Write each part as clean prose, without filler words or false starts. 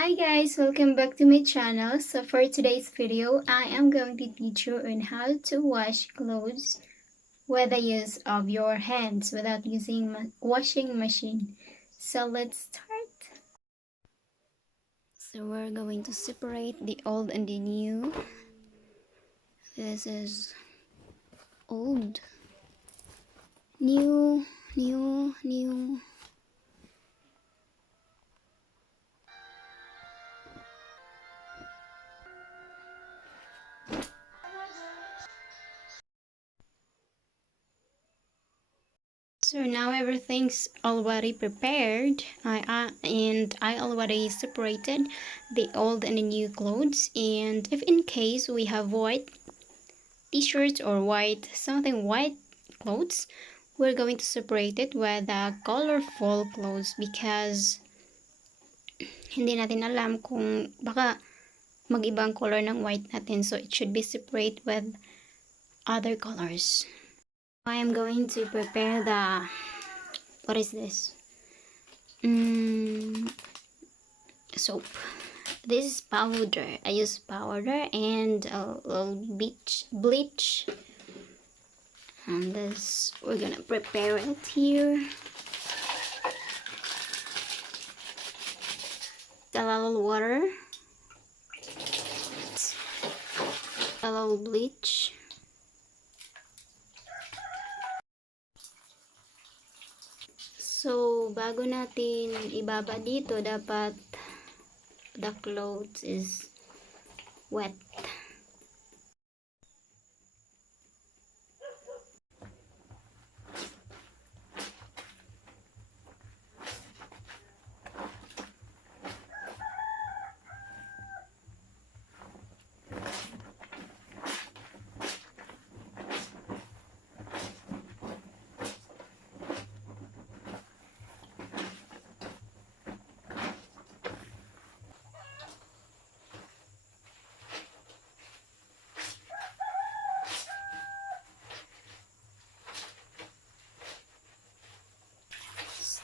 Hi guys, welcome back to my channel. So for today's video, I am going to teach you on how to wash clothes with the use of your hands without using washing machine. So let's start. So we're going to separate the old and the new. This is old, new, new. So now everything's already prepared. I already separated the old and the new clothes. And if in case we have white t-shirts or something white clothes, we're going to separate it with the colorful clothes because hindi natin alam kung baka mag-ibang color ng white natin. So it should be separate with other colors. I am going to prepare what is this? Soap. This is powder. I use powder and a little bleach. And this, we're gonna prepare it here. A little water. A little bleach. So, bago natin ibaba dito, dapat the clothes is wet.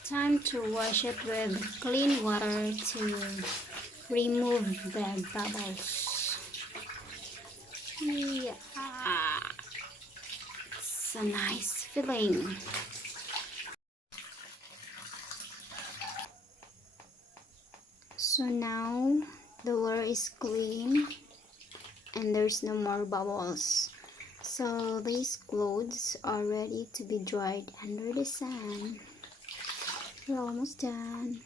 Time to wash it with clean water to remove the bubbles. Yeah, it's a nice feeling. So now the water is clean and there's no more bubbles. So these clothes are ready to be dried under the sun. We're almost done.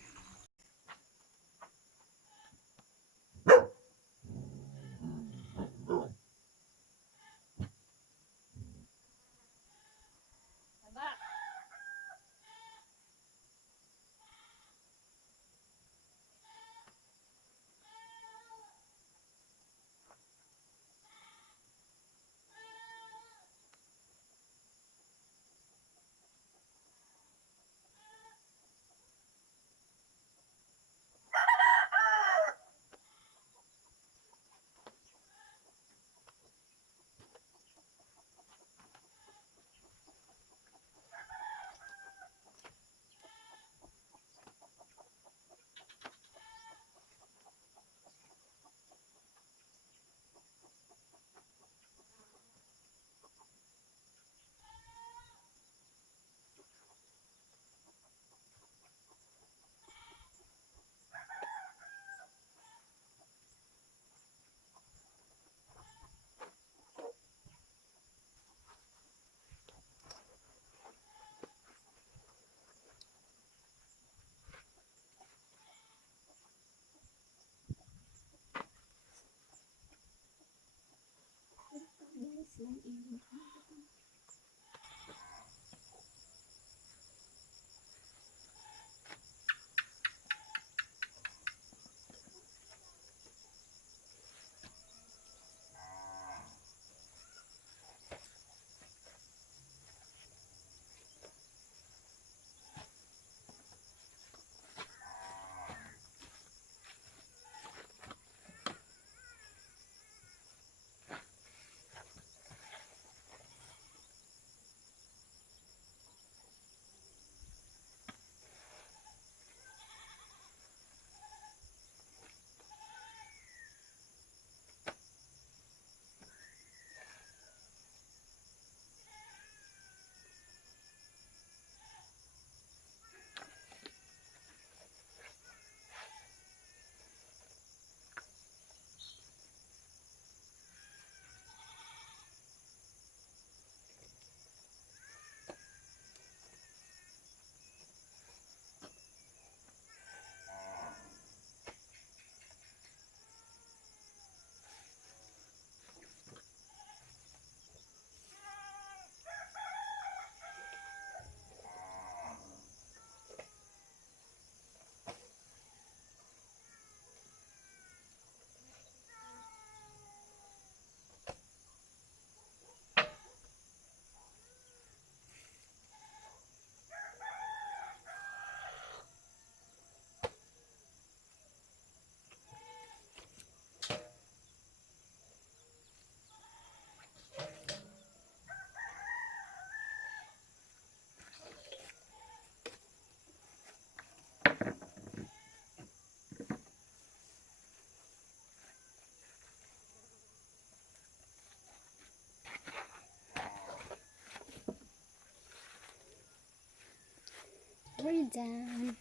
done.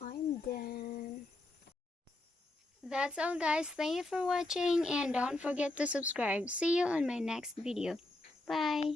I'm done. That's all, guys. Thank you for watching, and don't forget to subscribe. See you on my next video. Bye.